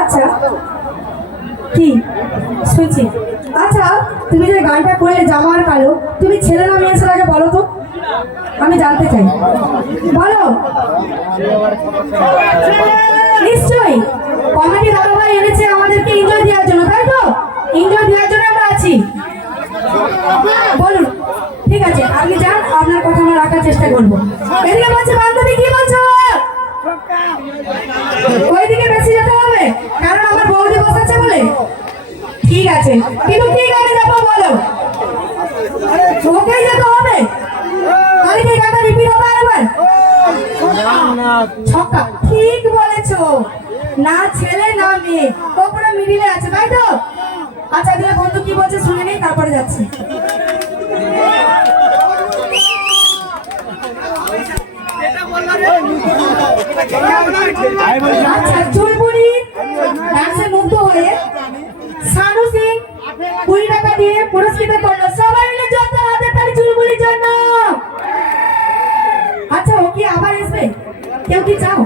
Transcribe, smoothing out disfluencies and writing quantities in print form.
আচ্ছা কি শুনছি। আচ্ছা তুমি যে গানটা করলে জামার কালো, তুমি ছেলে না মেয়ে আগে বলো তো, আমি জানতে চাই, বলো। নিশ্চয়ই কমেডি দাদাভাই এনেছে আমাদেরকে এনজয় দেওয়ার জন্য, তাই তো? এনজয় দেওয়ার জন্য আমরা আছি, বলুন। ঠিক আছে আপনি যান, আপনার কথা আমরা রাখার চেষ্টা করবো। এদিকে বলছে বান্ধবী, কি বলছো? ওইদিকে বেশি যেতে হবে কারণ আমার বৌদি বসাচ্ছে বলে। ঠিক আছে কিন্তু কি গানে যাবো বলো? ওকে যেতে হবে, তাহলে কি গানটা রিপিট হবে আরেকবার? ছক্কা, ঠিক বলেছো। না ছেলে না মেয়ে, ওপরে মিডিলে আছে, তাই তো? আচ্ছা দিলে বন্ধু কি বলছে শুনে নেই, তারপরে যাচ্ছি। আচ্ছা চুলবুড়ি ডান্সে মুগ্ধ হয়ে সানু সিং 20 টাকা দিয়ে পুরস্কৃত করলো। সবাই মিলে জোরদার হাতে তালি চুলবুড়ির জন্য। আচ্ছা ও কি আবার আসবে? কেউ কি চাও?